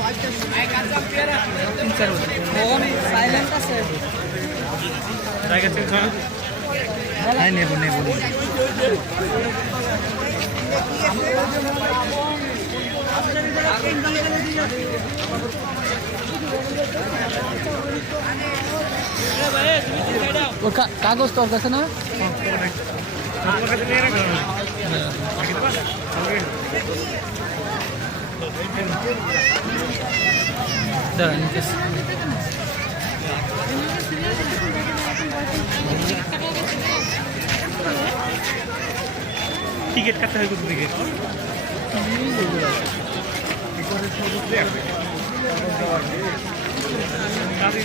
আছে তিন চার বছর হ্যাঁ নেব নেব কাগজ তোর দাঁড়া নিতেছি টিকিট কাটতে হয় কোথা থেকে? কাজই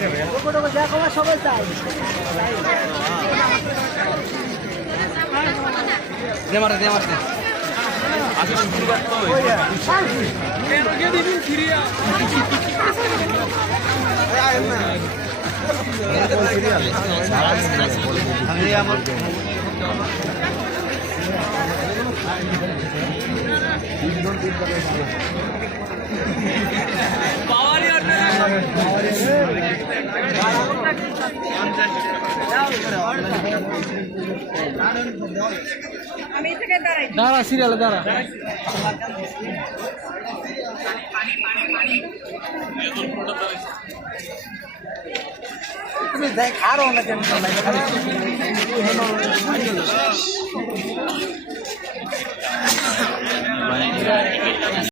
দাঁড়া সিরিয়ালে দাঁড়া। তুমি দেখ আরও না